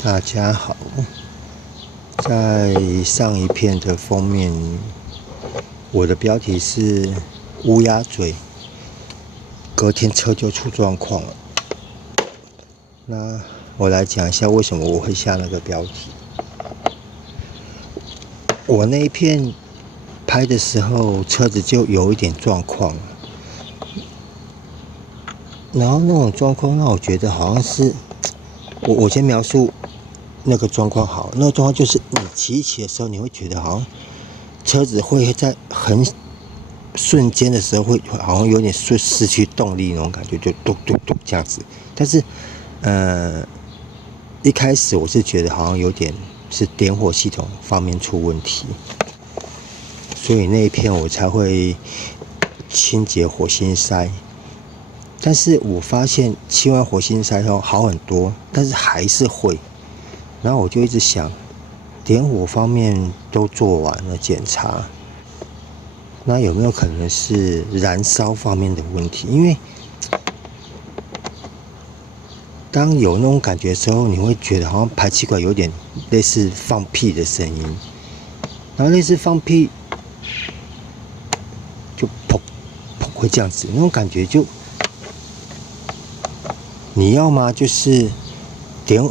大家好，在上一篇的封面，我的标题是乌鸦嘴，隔天车就出状况了。那我来讲一下为什么我会下那个标题。我那一片拍的时候，车子就有一点状况，然后那种状况让我觉得好像是，我先描述那个状况好，那个状况就是你骑起的时候，你会觉得好像车子会在很瞬间的时候会好像有点失去动力那种感觉，就嘟嘟嘟这样子。但是，一开始我是觉得好像有点是点火系统方面出问题，所以那一片我才会清洁火星塞。但是我发现清完火星塞后好很多，但是还是会。然后我就一直想，点火方面都做完了检查，那有没有可能是燃烧方面的问题？因为当有那种感觉的时候，你会觉得好像排气管有点类似放屁的声音，然后类似放屁就砰砰会这样子，那种感觉就你要么就是点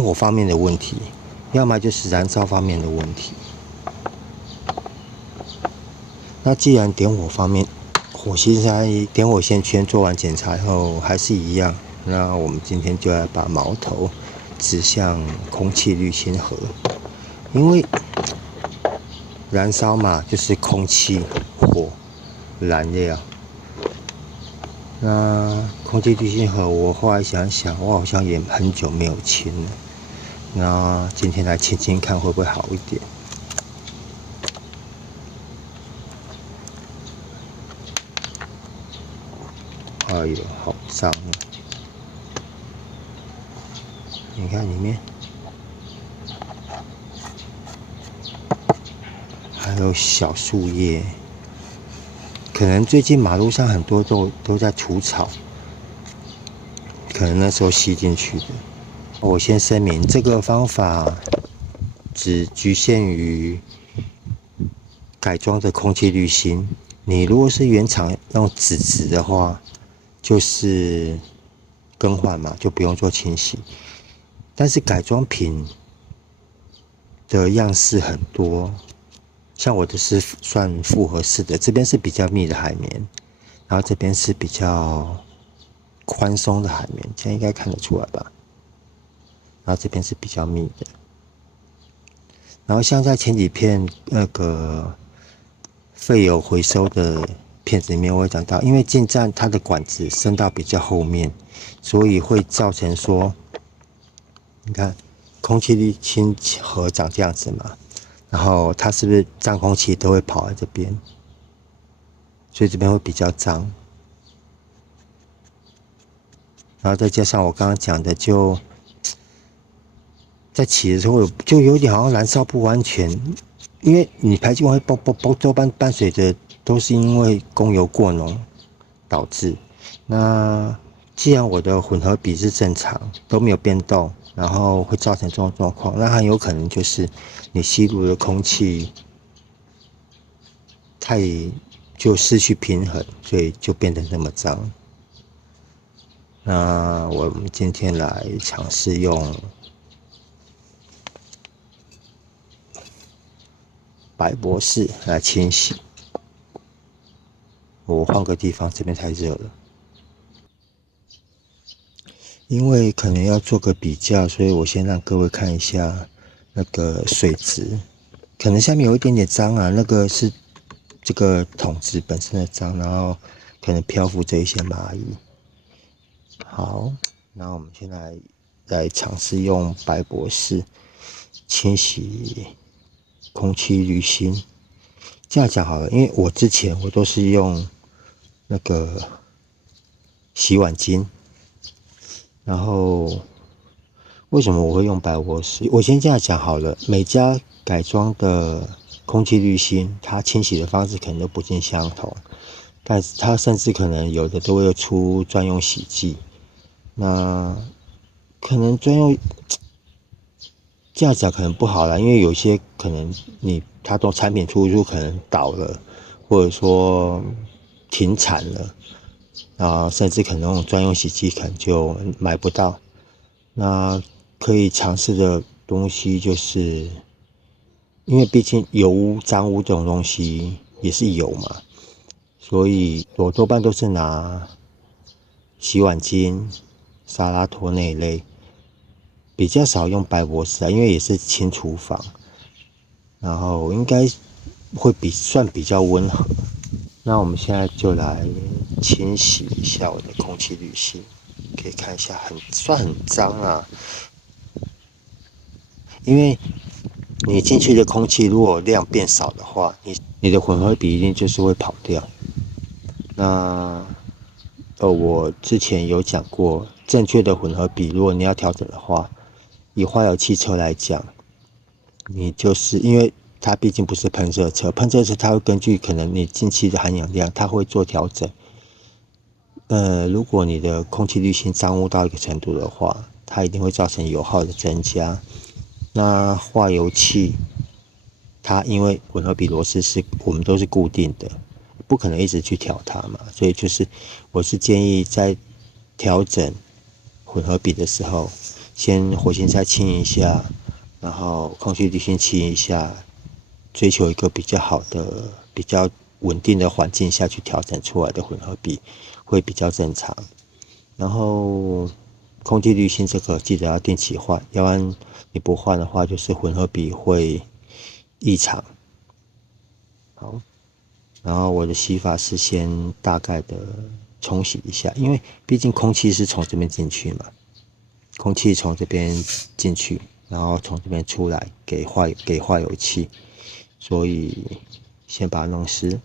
火方面的问题，要么就是燃烧方面的问题。那既然点火方面，火星塞点火线圈做完检查后还是一样，那我们今天就要把矛头指向空气滤芯盒，因为燃烧嘛，就是空气、火、燃料。那空气滤芯盒，我后来想想，我好像也很久没有清了。那今天来清清看会不会好一点。哎呦，好脏哦！你看里面还有小树叶，可能最近马路上很多都在除草，可能那时候吸进去的。我先声明，这个方法只局限于改装的空气滤芯。你如果是原厂用纸的话，就是更换嘛，就不用做清洗。但是改装品的样式很多，像我的是算复合式的，这边是比较密的海绵，然后这边是比较宽松的海绵，这样应该看得出来吧？然后这边是比较密的。然后像在前几片那个废油回收的片子里面，我会讲到，因为进站它的管子伸到比较后面，所以会造成说，你看空气滤芯盒长这样子嘛，然后它是不是脏空气都会跑在这边，所以这边会比较脏。然后再加上我刚刚讲的，就在起的时候就有点好像燃烧不安全，因为你排气管会爆爆爆，都伴随着都是因为供油过浓导致。那既然我的混合比是正常，都没有变动，然后会造成这种状况，那很有可能就是你吸入的空气就失去平衡，所以就变得那么脏。那我们今天来尝试用百博士来清洗。我换个地方，这边太热了。因为可能要做个比较，所以我先让各位看一下那个水质，可能下面有一点点脏啊，那个是这个桶子本身的脏，然后可能漂浮着一些蚂蚁。好，那我们现在来尝试用白博士清洗空气滤芯。这样讲好了，因为我之前我都是用那个洗碗巾。然后为什么我会用白博士？我先这样讲好了，每家改装的空气滤芯，它清洗的方式可能都不尽相同，但是它甚至可能有的都会出专用洗剂。那可能专用这样讲可能不好啦，因为有些可能它都产品出可能倒了，或者说停产了，甚至可能那种专用洗剂可能就买不到。那可以尝试的东西就是，因为毕竟油污、脏污这种东西也是油嘛，所以我多半都是拿洗碗巾、沙拉托那一类，比较少用白博士因为也是清厨房，然后应该会算比较温和。那我们现在就来清洗一下我的空气滤芯，可以看一下算很脏啊，因为你进去的空气如果量变少的话，你的混合比一定就是会跑掉。那我之前有讲过，正确的混合比，如果你要调整的话，以化油汽车来讲，你就是因为它毕竟不是喷射车，喷射车它会根据可能你进气的含氧量，它会做调整。如果你的空气滤芯脏污到一个程度的话，它一定会造成油耗的增加。那化油器，它因为混合比螺丝我们都是固定的，不可能一直去调它嘛，所以我是建议在调整混合比的时候，先活性塞清一下，然后空气滤芯清一下，追求一个比较好的、比较稳定的环境下去调整出来的混合比会比较正常。然后空气滤芯这个记得要定期换，要不然你不换的话，就是混合比会异常。好，然后我的洗法是先大概的冲洗一下，因为毕竟空气是从这边进去嘛，空气从这边进去，然后从这边出来给化油器，所以先把它弄湿。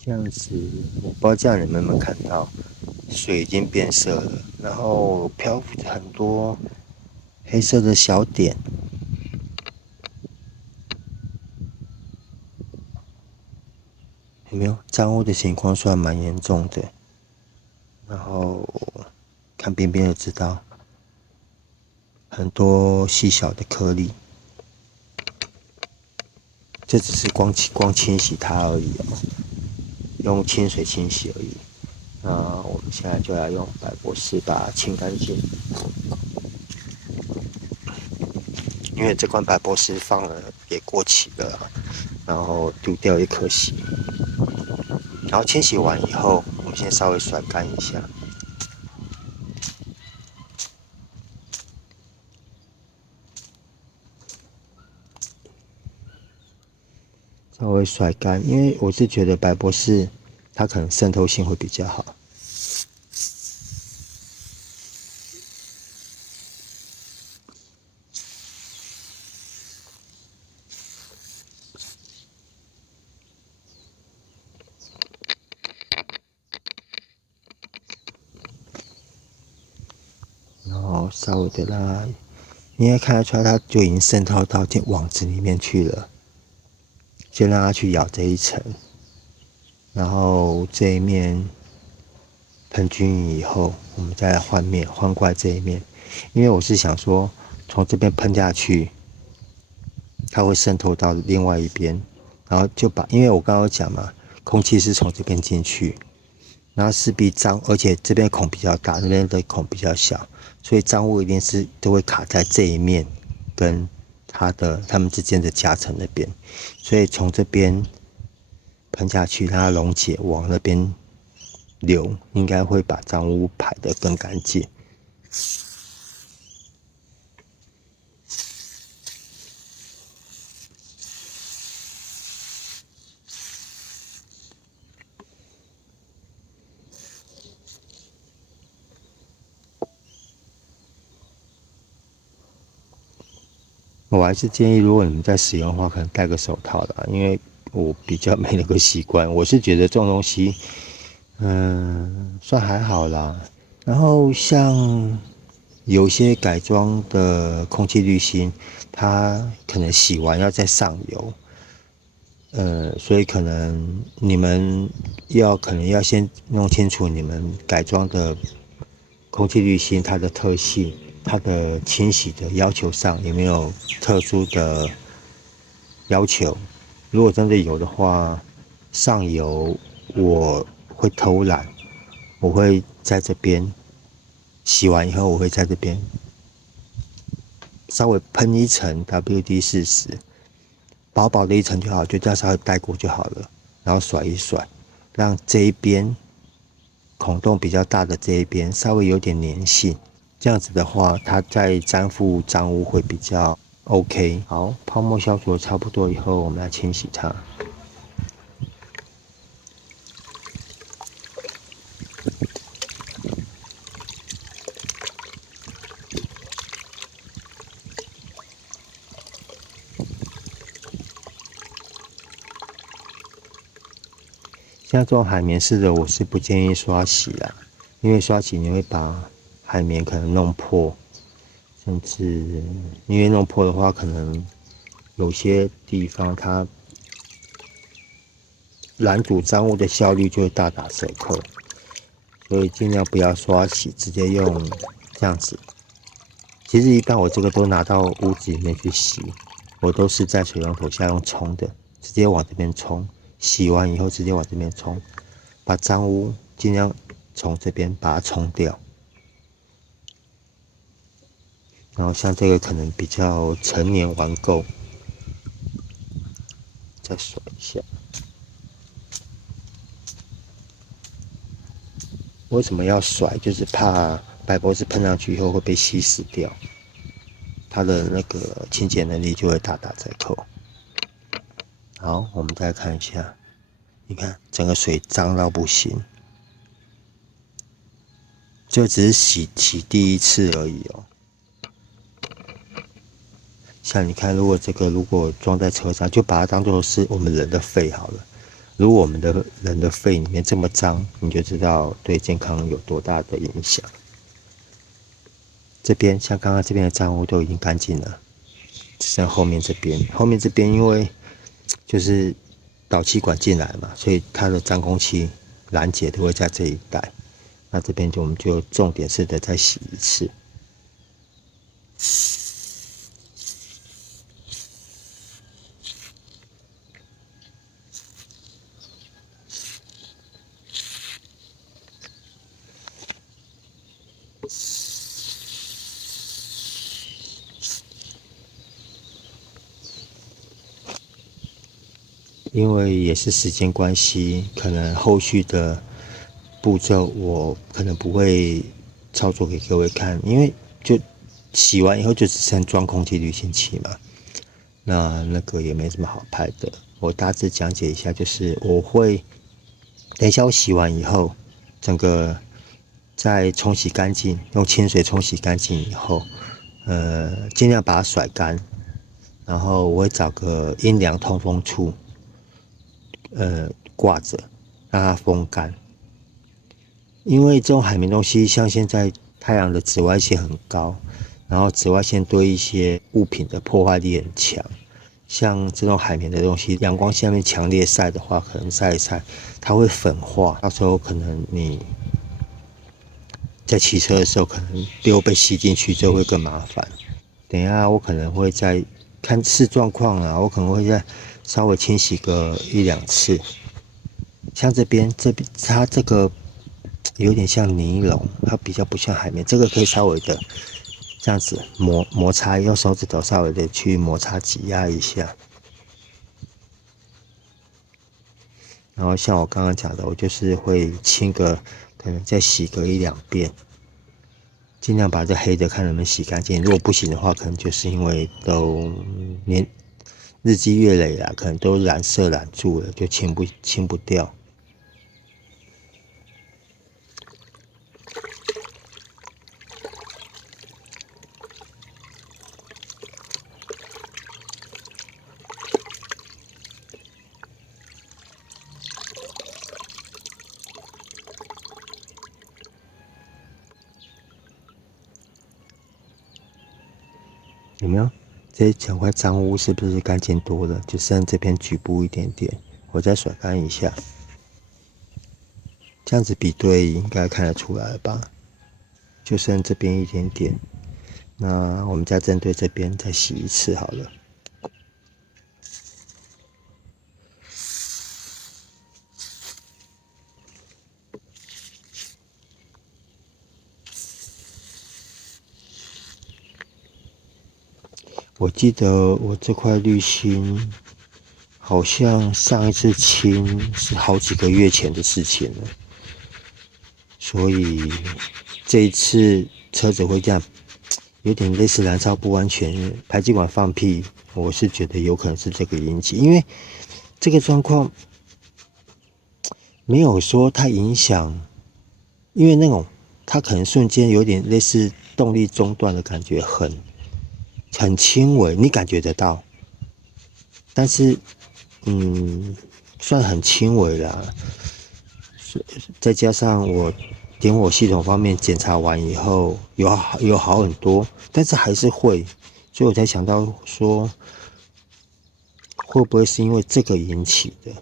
这样子，我不知道这样你们有没有看到，水已经变色了，然后漂浮着很多黑色的小点，有没有？脏污的情况算蛮严重的，然后看边边就知道，很多细小的颗粒，这只是光清洗它而已哦，用清水清洗而已。那我们现在就来用白博士把它清干净，因为这罐白博士放了也过期了，然后丢掉也可惜。然后清洗完以后，我们先稍微甩干一下，稍微甩干，因为我是觉得白博士它可能渗透性会比较好。然后稍微的让它，你也看得出来，它就已经渗透到网子里面去了。先让它去咬这一层，然后这一面喷均匀以后，我们再来换过来这一面。因为我是想说，从这边喷下去，它会渗透到另外一边，然后因为我刚刚讲嘛，空气是从这边进去，然后势必脏，而且这边孔比较大，那边的孔比较小，所以脏污一定都会卡在这一面跟它们之间的夹层那边，所以从这边喷下去，让它溶解往那边流，应该会把脏污排得更干净。我还是建议，如果你们在使用的话，可能戴个手套啦，因为我比较没那个习惯。我是觉得这种东西，算还好啦。然后像有些改装的空气滤芯，它可能洗完要再上油，所以可能你们可能要先弄清楚你们改装的空气滤芯它的特性，它的清洗的要求上有没有特殊的要求。如果真的有的话，上油我会偷懒，我会在这边洗完以后，我会在这边稍微喷一层 WD-40，薄薄的一层就好，就这样稍微带过就好了，然后甩一甩，让这一边孔洞比较大的这一边稍微有点粘性，这样子的话，它在粘附脏污会比较 OK。好，泡沫消除差不多以后，我们来清洗它。像这种海绵式的，我是不建议刷洗啦，因为刷洗你会把海绵可能弄破，甚至因为弄破的话，可能有些地方它拦阻脏污的效率就会大打折扣，所以尽量不要刷洗，直接用这样子。其实一般我这个都拿到屋子里面去洗，我都是在水龙头下用冲的，直接往这边冲，洗完以后直接往这边冲，把脏污尽量从这边把它冲掉。然后像这个可能比较陈年玩垢，再甩一下。为什么要甩？就是怕白博士喷上去以后会被稀释掉，它的那个清洁能力就会大打折扣。好，我们再看一下，你看整个水脏到不行，就只是洗第一次而已哦。像你看，如果装在车上，就把它当做是我们人的肺好了。如果我们的人的肺里面这么脏，你就知道对健康有多大的影响。这边像刚刚这边的脏污都已经干净了，只剩后面这边。后面这边因为就是导气管进来嘛，所以它的脏空气拦截都会在这一带。那这边我们就重点式的再洗一次。因为也是时间关系，可能后续的步骤我可能不会操作给各位看，因为就洗完以后就只剩装空气滤清器嘛，那个也没什么好拍的。我大致讲解一下，就是我会等一下我洗完以后，整个再冲洗干净，用清水冲洗干净以后，尽量把它甩干，然后我会找个阴凉通风处。挂着，让它风干。因为这种海绵东西，像现在太阳的紫外线很高，然后紫外线对一些物品的破坏力很强。像这种海绵的东西，阳光下面强烈晒的话，可能晒一晒，它会粉化，到时候可能你在骑车的时候，可能又被吸进去，就会更麻烦。等一下我可能会再看视状况啦，我可能会再稍微清洗个1-2次。像这边它这个有点像尼龙，它比较不像海绵，这个可以稍微的这样子摩擦，用手指头稍微的去摩擦挤压一下。然后像我刚刚讲的，我就是会清个，可能再洗个1-2遍，尽量把这黑的看能不能洗干净。如果不行的话，可能就是因为都日积月累啦，可能都染色染住了，就清不掉。有没有？这整块脏污是不是干净多了？就剩这边局部一点点，我再甩干一下，这样子比对应该看得出来了吧？就剩这边一点点，那我们再针对这边再洗一次好了。我记得我这块滤芯好像上一次清是好几个月前的事情了，所以这一次车子会这样，有点类似燃烧不安全，排气管放屁，我是觉得有可能是这个引起，因为这个状况没有说太影响，因为那种它可能瞬间有点类似动力中断的感觉，很轻微，你感觉得到，但是算很轻微啦。再加上我点火系统方面检查完以后，有好很多，但是还是会，所以我才想到说，会不会是因为这个引起的？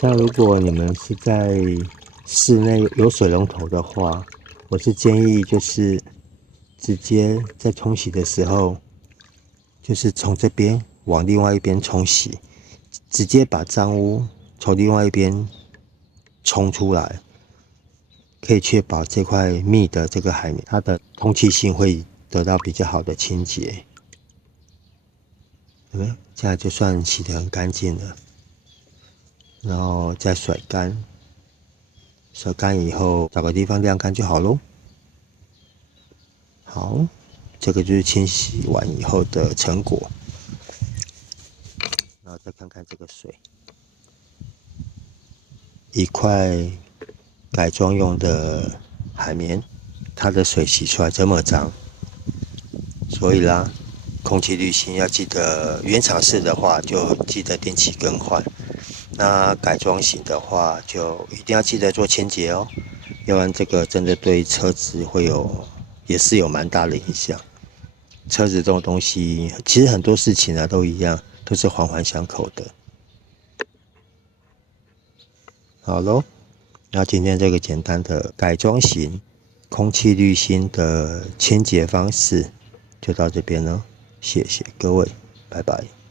像如果你们是在室内有水龙头的话，我是建议就是直接在冲洗的时候，就是从这边往另外一边冲洗，直接把脏污从另外一边冲出来，可以确保这块密的这个海绵，它的通气性会得到比较好的清洁。有没有？这样就算洗得很干净了。然后再甩干，甩干以后找个地方晾干就好咯。好，这个就是清洗完以后的成果。然后再看看这个水，一块改装用的海绵，它的水洗出来这么脏，所以啦，空气滤芯要记得，原厂式的话就记得定期更换。那改装型的话，就一定要记得做清洁哦，要不然这个真的对车子也是有蛮大的影响。车子这种东西，其实很多事情啊都一样，都是环环相扣的。好咯，那今天这个简单的改装型空气滤芯的清洁方式就到这边了，谢谢各位，拜拜。